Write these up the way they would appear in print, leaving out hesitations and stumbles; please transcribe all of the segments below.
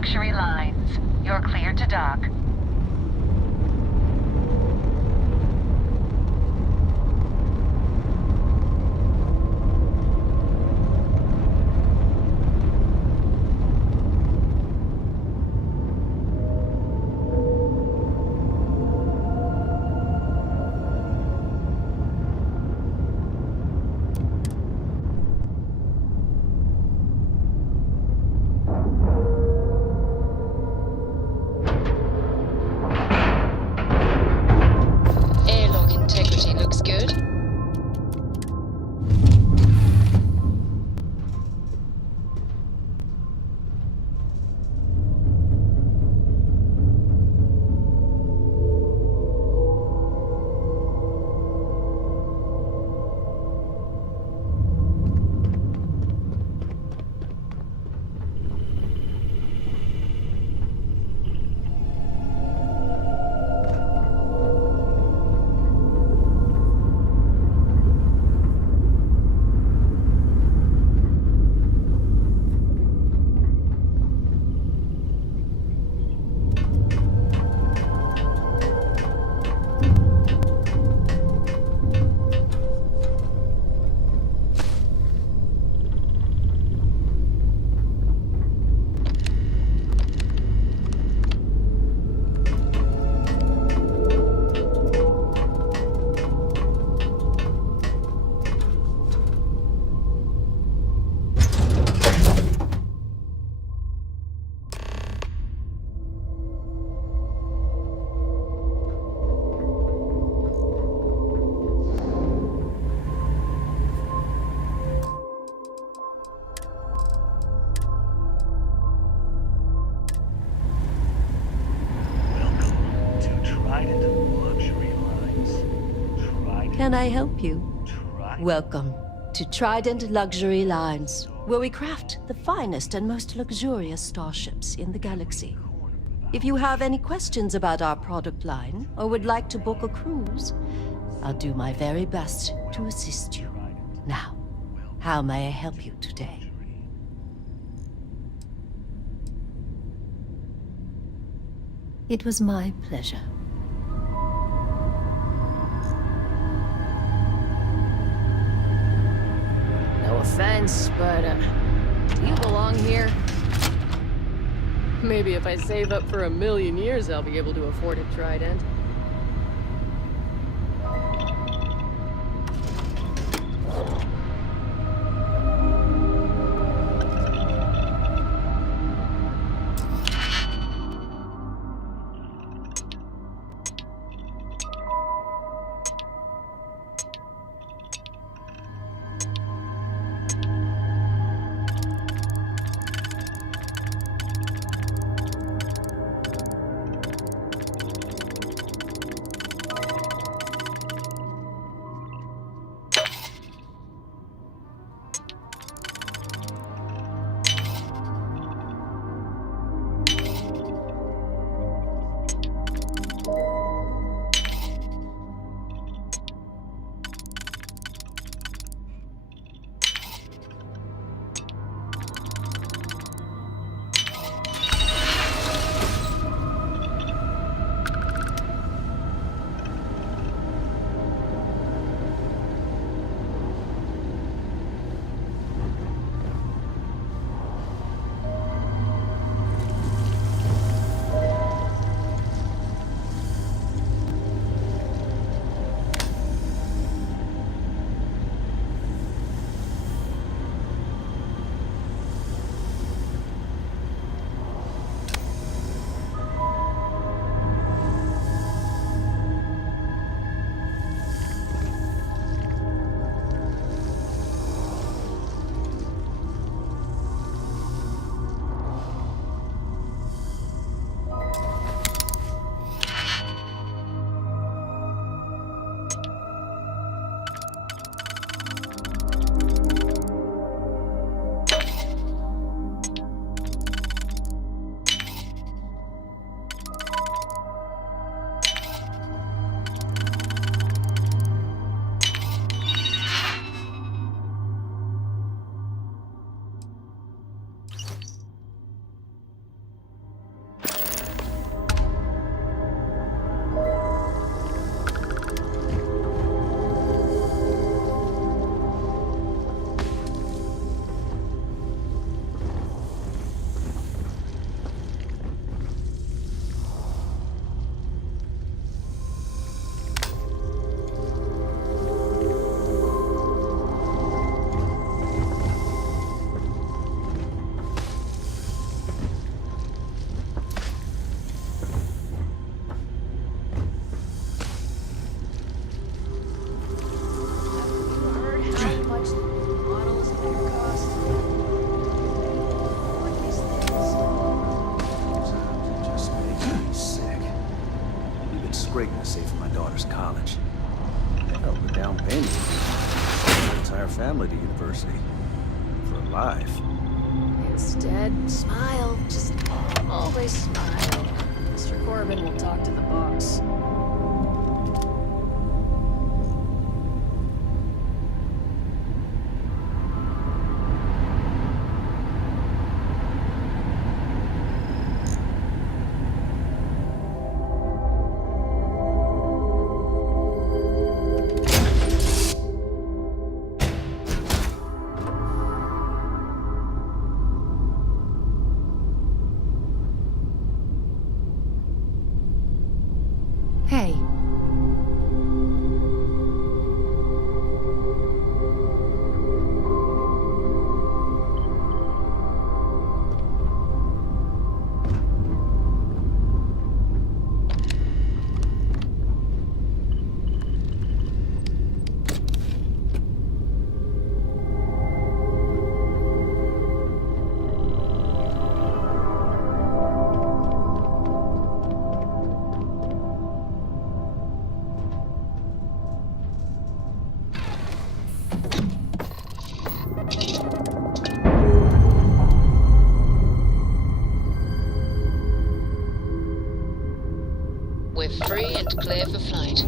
luxury lines. You're cleared to dock. Can I help you? Welcome to Trident Luxury Lines, where we craft the finest and most luxurious starships in the galaxy. If you have any questions about our product line or would like to book a cruise, I'll do my very best to assist you. Now, how may I help you today? It was my pleasure. No offense, but, do you belong here? Maybe if I save up for 1,000,000 years, I'll be able to afford a Trident. breaking to save for my daughter's college. Hell, the down payment. The entire family to university. For life. Instead, smile. Just always smile. Mr. Corbin will talk to the boss. Hey. We're free and clear for flight.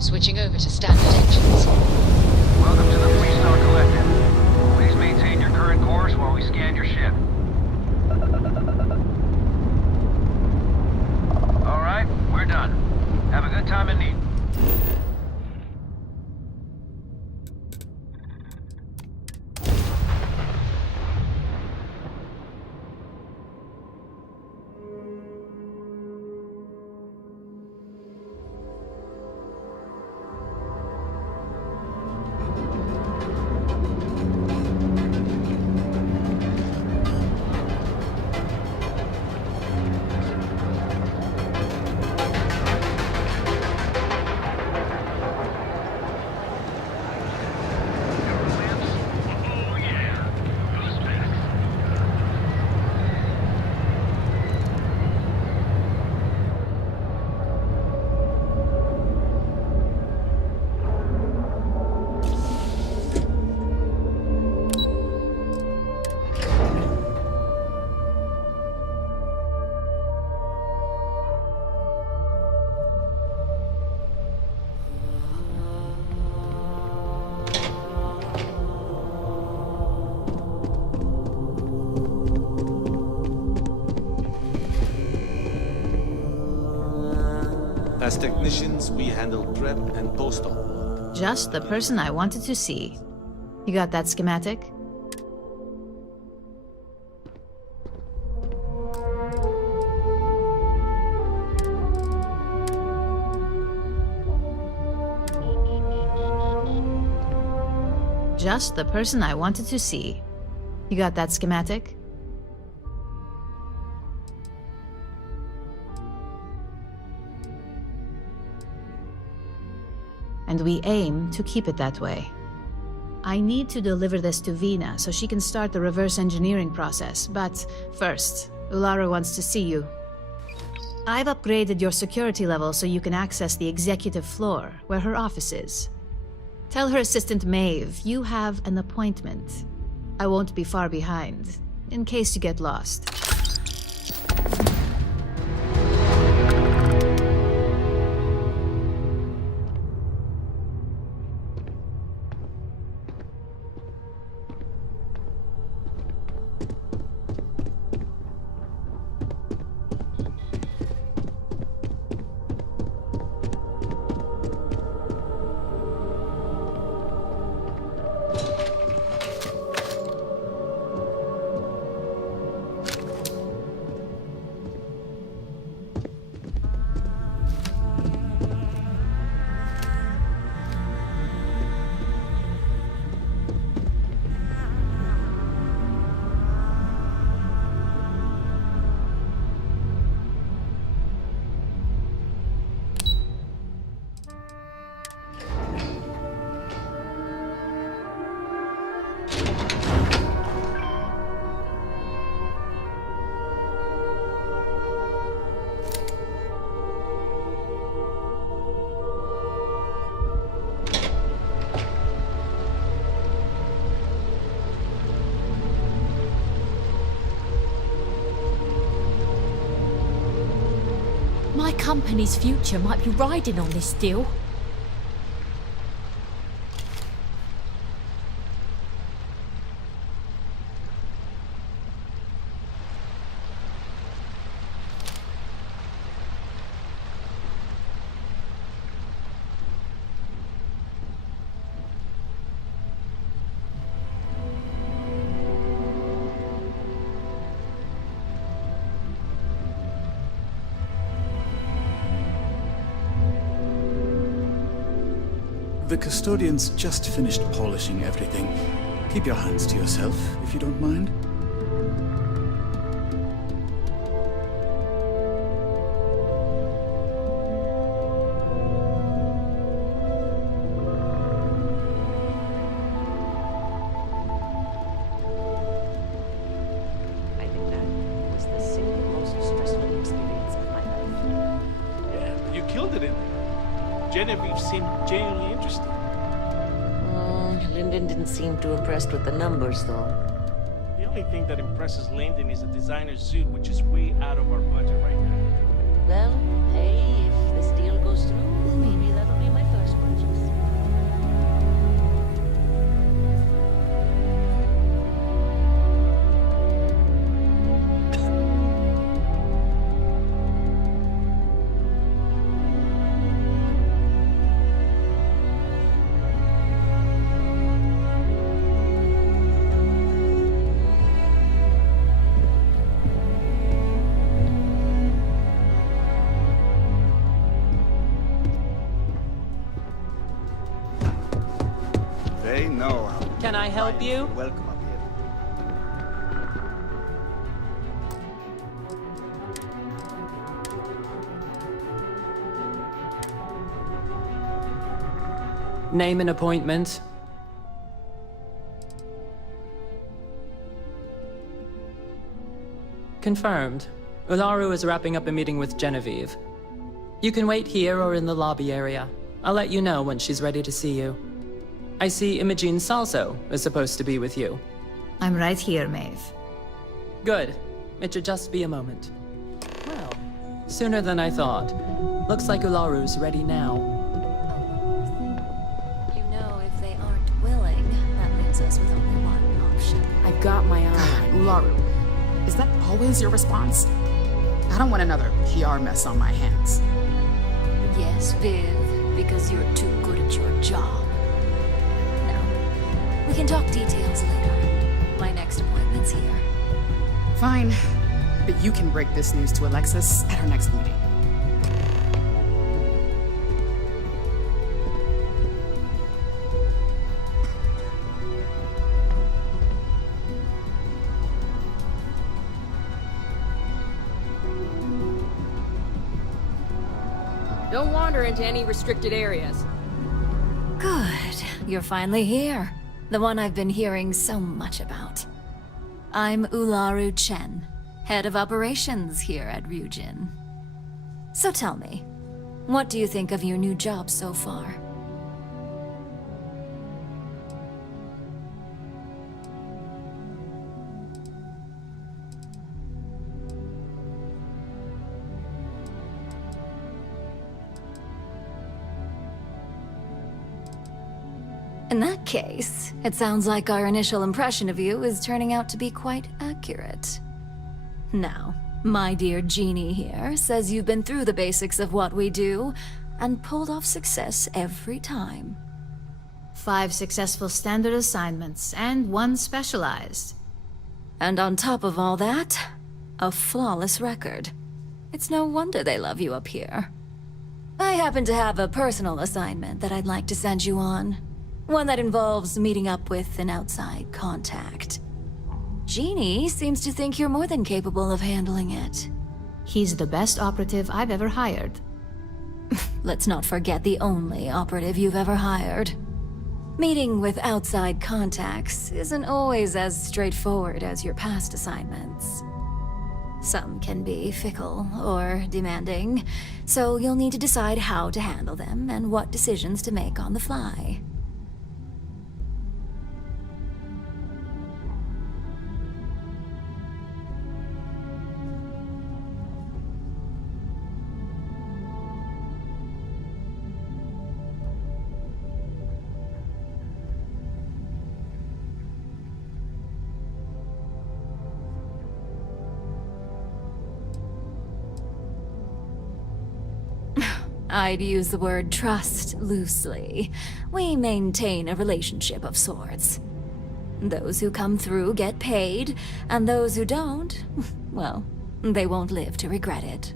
Switching over to standard engines. Welcome to the Freestar Collective. Please maintain your current course while we scan your ship. All right, we're done. Have a good time in Neat. As technicians, we handle prep and post-op. Just the person I wanted to see. You got that schematic? Just the person I wanted to see. You got that schematic? And we aim to keep it that way. I need to deliver this to Vina so she can start the reverse engineering process, but first, Ulara wants to see you. I've upgraded your security level so you can access the executive floor, where her office is. Tell her assistant Maeve you have an appointment. I won't be far behind, in case you get lost. company's future might be riding on this deal. The custodian's just finished polishing everything. Keep your hands to yourself, if you don't mind. I think that was the single most stressful experience of my life. Yeah, but you killed it in there. Genevieve seemed genuinely interested. Lyndon didn't seem too impressed with the numbers, though. The only thing that impresses Lyndon is a designer suit, which is way out of our budget right now. Well, hey, if this deal goes through, maybe that'll be my first purchase. They know how. Can I help you? Welcome up here. Name and appointment. Confirmed. Ularu is wrapping up a meeting with Genevieve. You can wait here or in the lobby area. I'll let you know when she's ready to see you. I see Imogene Salso is supposed to be with you. I'm right here, Maeve. Good. It should just be a moment. Well, sooner than I thought. Looks like Ularu's ready now. You know, if they aren't willing, that leaves us with only one option. I've got my eye. Ularu, is that always your response? I don't want another PR mess on my hands. Yes, Viv, because you're too good at your job. Now, we can talk details later. My next appointment's here. Fine, but you can break this news to Alexis at our next meeting. Don't wander into any restricted areas. Good. You're finally here. The one I've been hearing so much about. I'm Ularu Chen, head of operations here at Ryujin. So tell me, what do you think of your new job so far? In that case, it sounds like our initial impression of you is turning out to be quite accurate. Now, my dear Jeannie here says you've been through the basics of what we do and pulled off success every time. 5 successful standard assignments and 1 specialized. And on top of all that, a flawless record. It's no wonder they love you up here. I happen to have a personal assignment that I'd like to send you on. One that involves meeting up with an outside contact. Jeannie seems to think you're more than capable of handling it. He's the best operative I've ever hired. Let's not forget the only operative you've ever hired. Meeting with outside contacts isn't always as straightforward as your past assignments. Some can be fickle or demanding, so you'll need to decide how to handle them and what decisions to make on the fly. I'd use the word trust loosely. We maintain a relationship of sorts. Those who come through get paid, and those who don't, well, they won't live to regret it.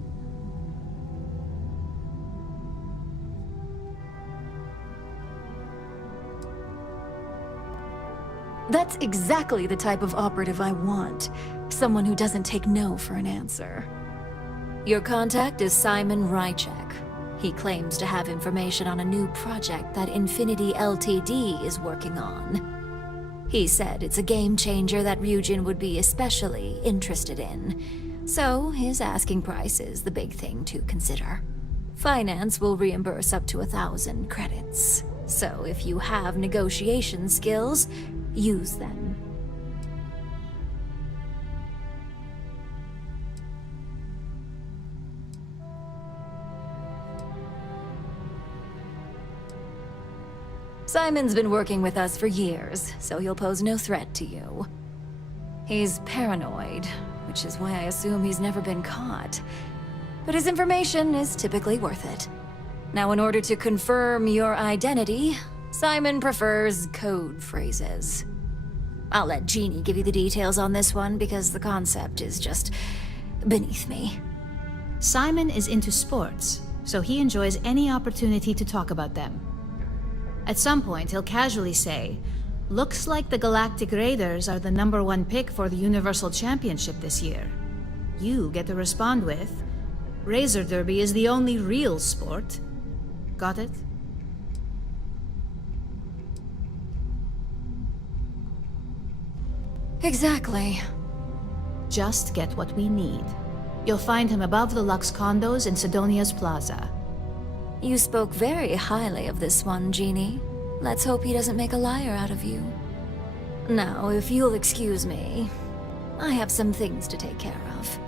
That's exactly the type of operative I want. Someone who doesn't take no for an answer. Your contact is Simon Rychek. He claims to have information on a new project that Infinity Ltd is working on. He said it's a game changer that Ryujin would be especially interested in. So his asking price is the big thing to consider. Finance will reimburse up to 1,000 credits. So if you have negotiation skills, use them. Simon's been working with us for years, so he'll pose no threat to you. He's paranoid, which is why I assume he's never been caught. But his information is typically worth it. Now, in order to confirm your identity, Simon prefers code phrases. I'll let Jeannie give you the details on this one because the concept is just beneath me. Simon is into sports, so he enjoys any opportunity to talk about them. At some point, he'll casually say, "Looks like the Galactic Raiders are the #1 pick for the Universal Championship this year." You get to respond with, "Razor Derby is the only real sport." Got it? Exactly. Just get what we need. You'll find him above the Lux condos in Sidonia's Plaza. You spoke very highly of this one, Jeannie. Let's hope he doesn't make a liar out of you. Now, if you'll excuse me, I have some things to take care of.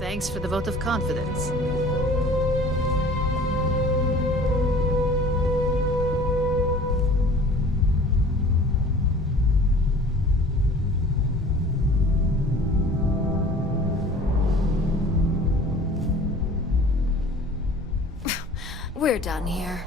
Thanks for the vote of confidence. We're done here.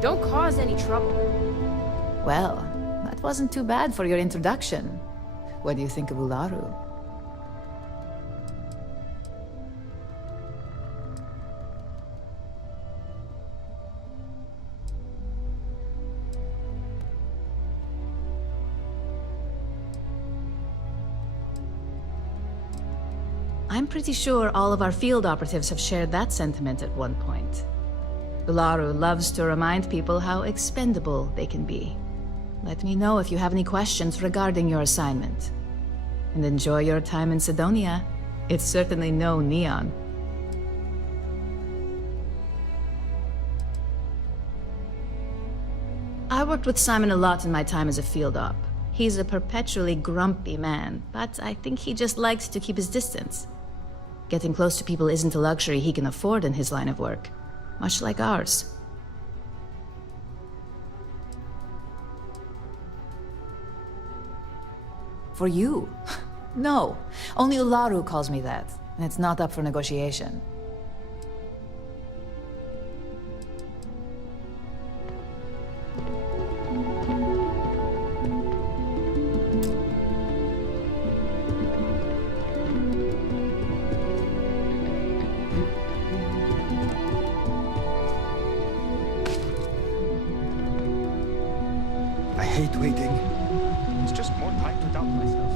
Don't cause any trouble. Well, that wasn't too bad for your introduction. What do you think of Ularu? I'm pretty sure all of our field operatives have shared that sentiment at one point. Ularu loves to remind people how expendable they can be. Let me know if you have any questions regarding your assignment. And enjoy your time in Sidonia. It's certainly no Neon. I worked with Simon a lot in my time as a field op. He's a perpetually grumpy man, but I think he just likes to keep his distance. Getting close to people isn't a luxury he can afford in his line of work. Much like ours. For you? No. Only Ularu calls me that, and it's not up for negotiation. I hate waiting. It's just more time to doubt myself.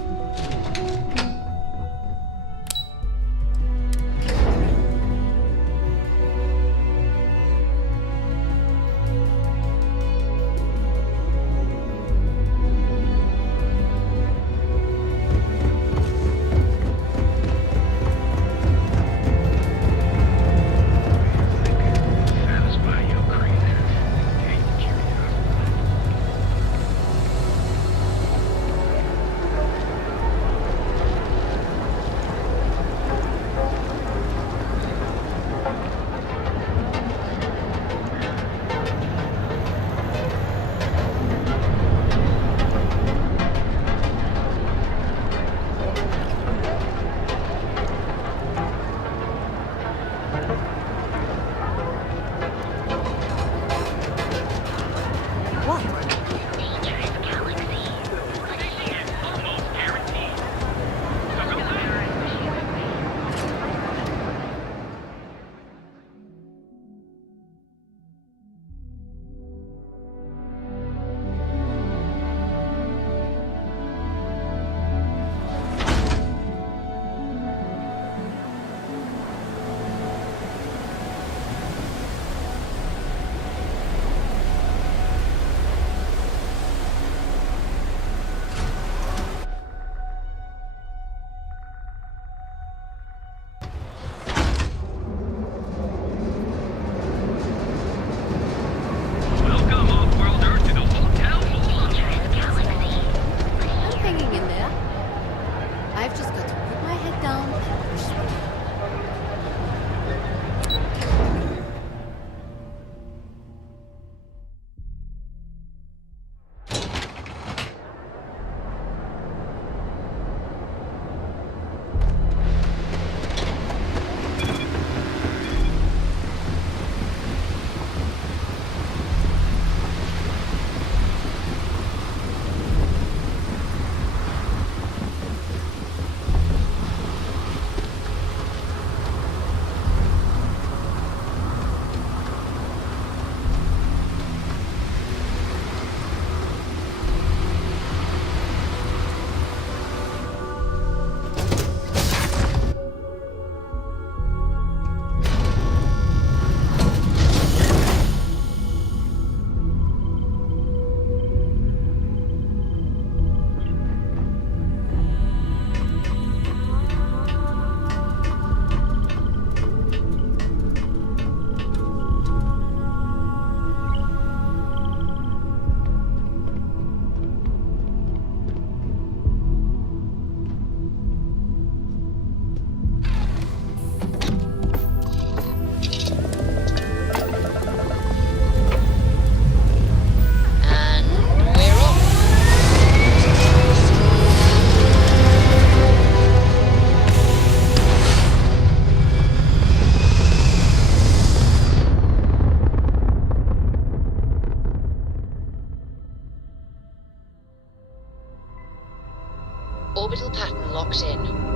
Orbital pattern locked in.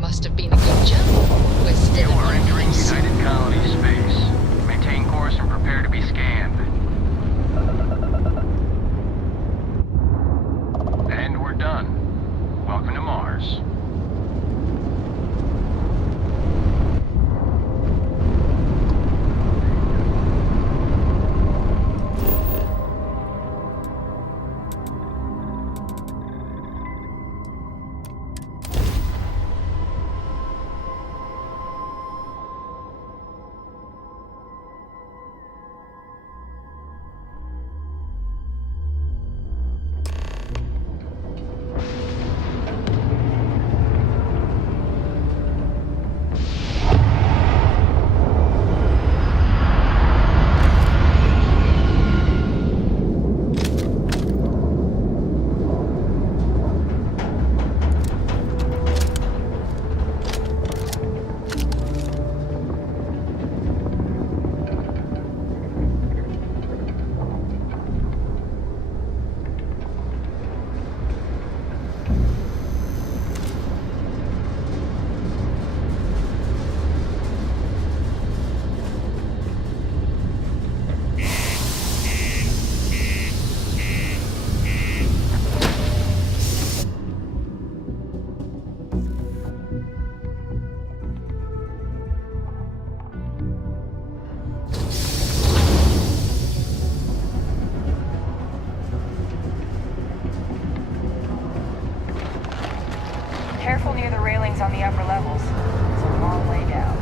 Must have been a good jump. We're still You are entering United Colony space. Maintain course and prepare to be scanned. And we're done. Welcome to Mars. Careful near the railings on the upper levels. It's a long way down.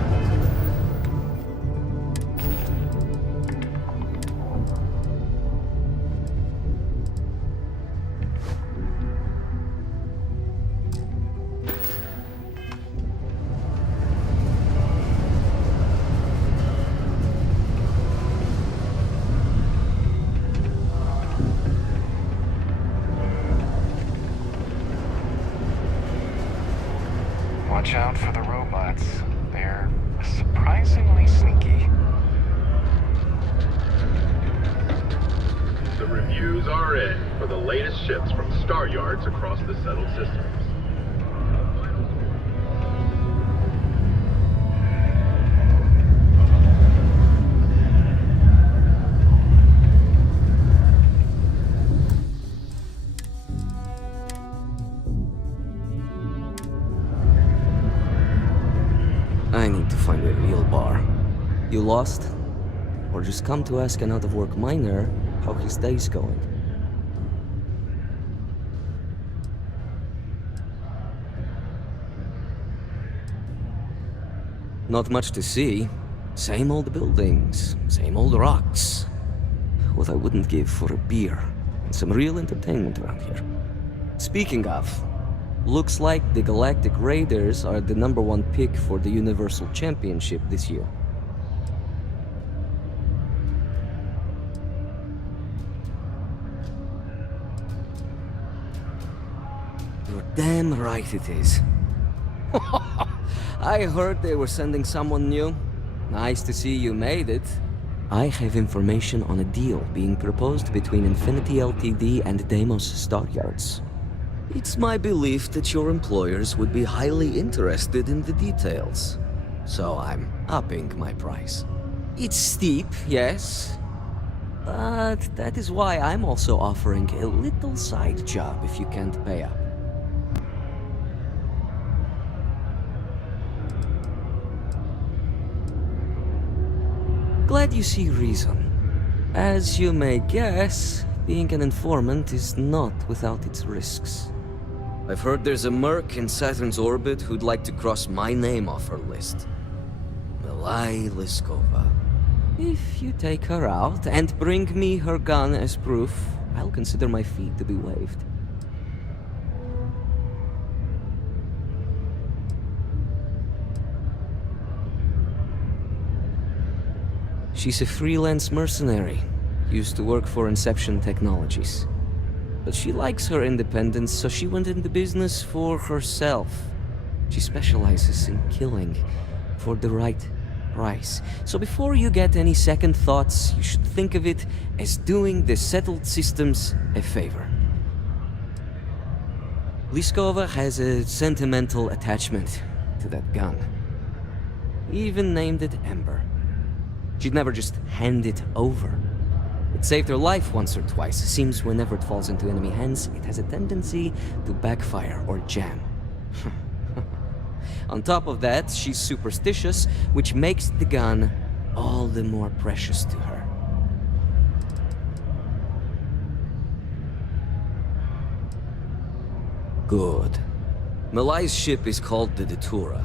Watch out for the robots. They're surprisingly sneaky. The reviews are in for the latest ships from star yards across the settled systems. I need to find a real bar. You lost? Or just come to ask an out-of-work miner how his day's going? Not much to see. Same old buildings, same old rocks. What I wouldn't give for a beer and some real entertainment around here. Speaking of, looks like the Galactic Raiders are the #1 pick for the Universal Championship this year. You're damn right it is. I heard they were sending someone new. Nice to see you made it. I have information on a deal being proposed between Infinity Ltd and Deimos Star Yards. It's my belief that your employers would be highly interested in the details. So I'm upping my price. It's steep, yes. But that is why I'm also offering a little side job if you can't pay up. Glad you see reason. As you may guess, being an informant is not without its risks. I've heard there's a merc in Saturn's orbit who'd like to cross my name off her list. Milai Liskova. If you take her out and bring me her gun as proof, I'll consider my fee to be waived. She's a freelance mercenary, used to work for Inception Technologies. But she likes her independence, so she went into business for herself. She specializes in killing for the right price. So before you get any second thoughts, you should think of it as doing the settled systems a favor. Liskova has a sentimental attachment to that gun. He even named it Ember. She'd never just hand it over. It saved her life once or twice. Seems whenever it falls into enemy hands, it has a tendency to backfire or jam. On top of that, she's superstitious, which makes the gun all the more precious to her. Good. Malai's ship is called the Datura,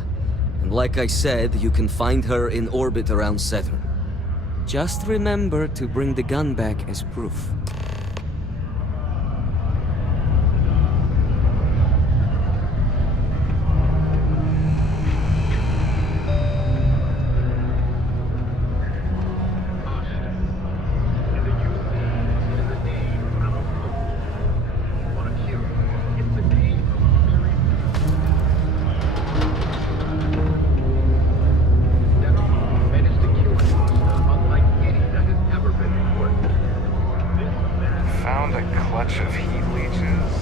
and like I said, you can find her in orbit around Saturn. Just remember to bring the gun back as proof. Found a clutch of heat leeches.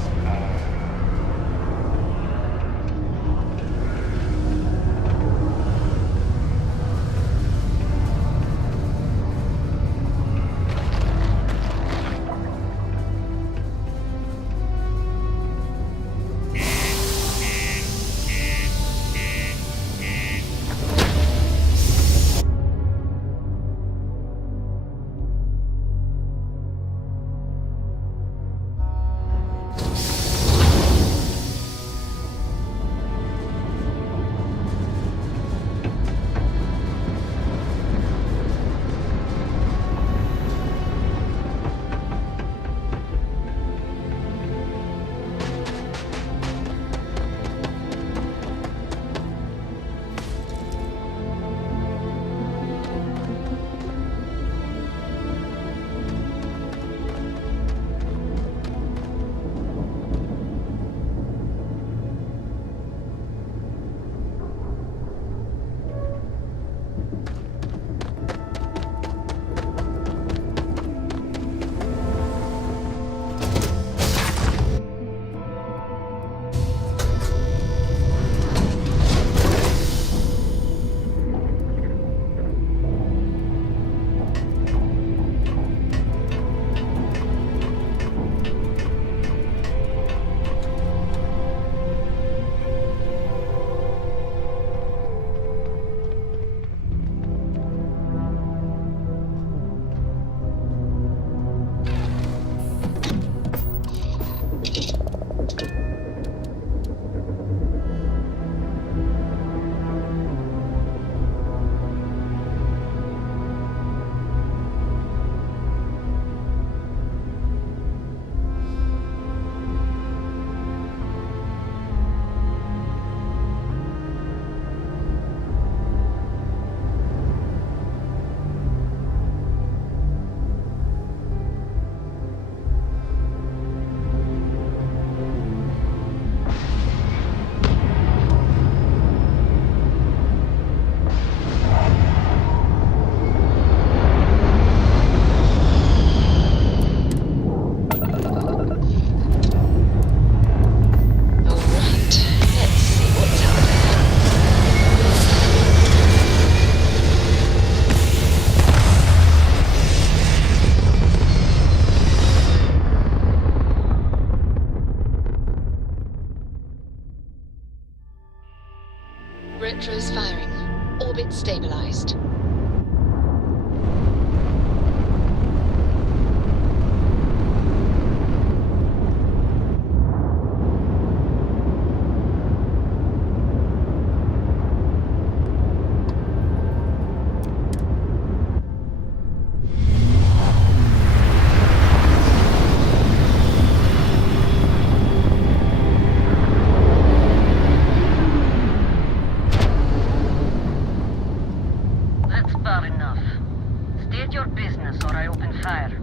business or I open fire.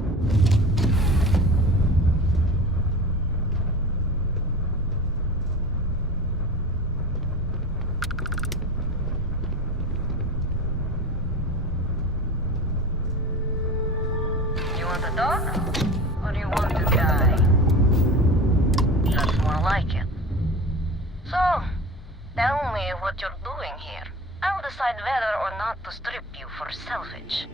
You want to talk? Or do you want to die? That's more like it. So, tell me what you're doing here. I'll decide whether or not to strip you for salvage.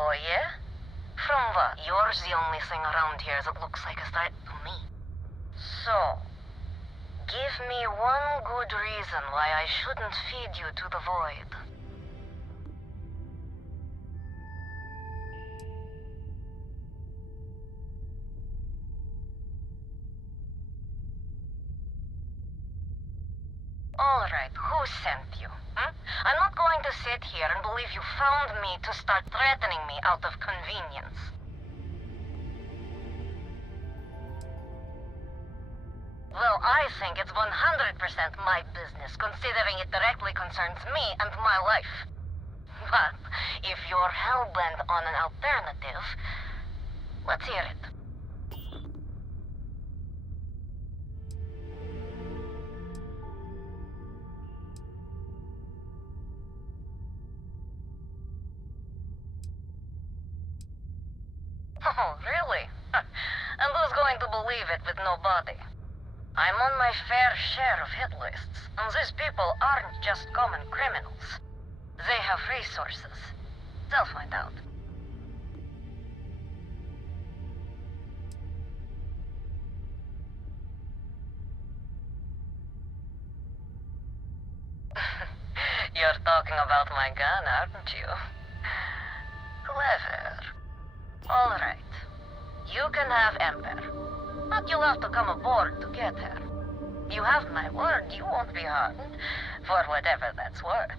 Oh yeah? From what? You're the only thing around here that looks like a threat to me. So, give me one good reason why I shouldn't feed you to the void. Alright, who sent you? I'm not going to sit here and believe you found me to start threatening me out of convenience. Well, I think it's 100% my business, considering it directly concerns me and my life. But if you're hell-bent on an alternative, let's hear it. Oh, really? And who's going to believe it with no body? I'm on my fair share of hit lists, and these people aren't just common criminals. They have resources. They'll find out. You're talking about my gun, aren't you? Clever. All right. You can have Ember. But you'll have to come aboard to get her. You have my word, you won't be harmed, for whatever that's worth.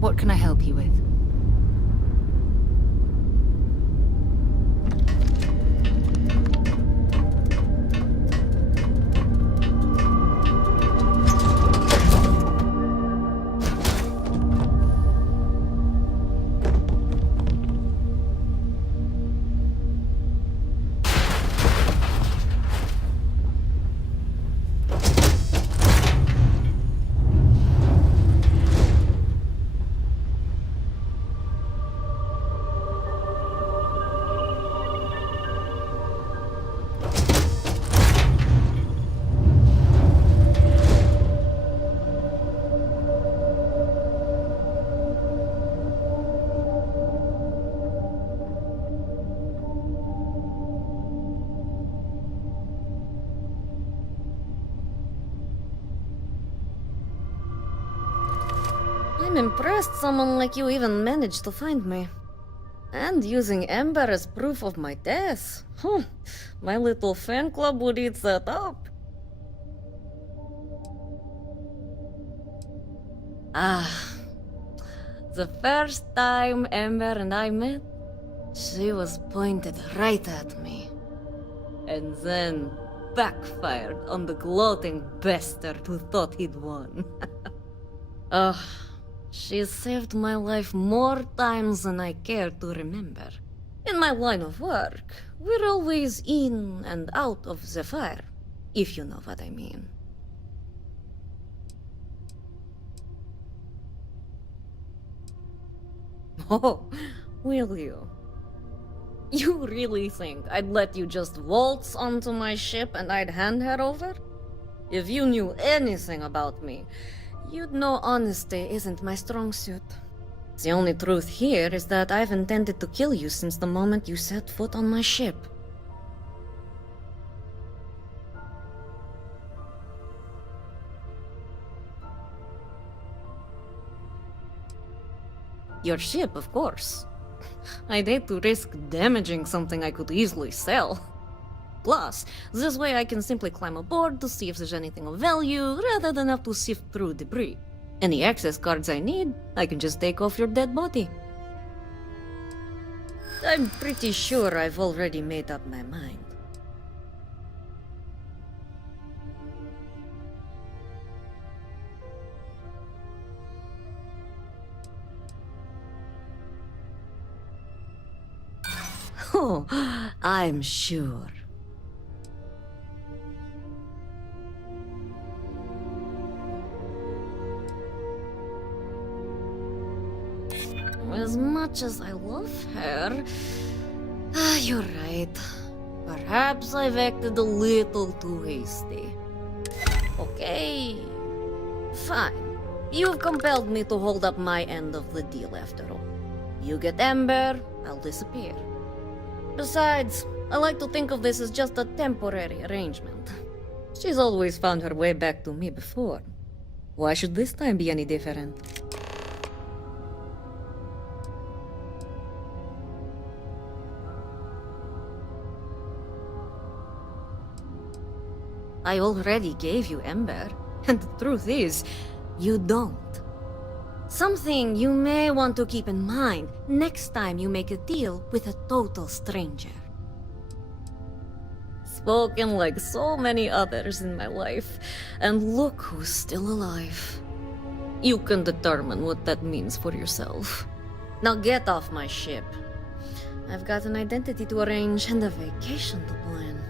What can I help you with? I'm impressed someone like you even managed to find me. And using Ember as proof of my death. My little fan club would eat that up. The first time Ember and I met, she was pointed right at me. And then backfired on the gloating bastard who thought he'd won. She's saved my life more times than I care to remember. In my line of work, we're always in and out of the fire, if you know what I mean. Oh, will you? You really think I'd let you just waltz onto my ship and I'd hand her over? If you knew anything about me, you'd know honesty isn't my strong suit. The only truth here is that I've intended to kill you since the moment you set foot on my ship. Your ship, of course. I'd hate to risk damaging something I could easily sell. Plus, this way I can simply climb aboard to see if there's anything of value, rather than have to sift through debris. Any access cards I need, I can just take off your dead body. I'm pretty sure I've already made up my mind. Oh, I'm sure. As much as I love her, you're right. Perhaps I've acted a little too hasty. Okay, fine. You've compelled me to hold up my end of the deal after all. You get Ember, I'll disappear. Besides, I like to think of this as just a temporary arrangement. She's always found her way back to me before. Why should this time be any different? I already gave you Ember, and the truth is, you don't. Something you may want to keep in mind next time you make a deal with a total stranger. Spoken like so many others in my life, and look who's still alive. You can determine what that means for yourself. Now get off my ship. I've got an identity to arrange and a vacation to plan.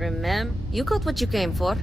Remember, you got what you came for.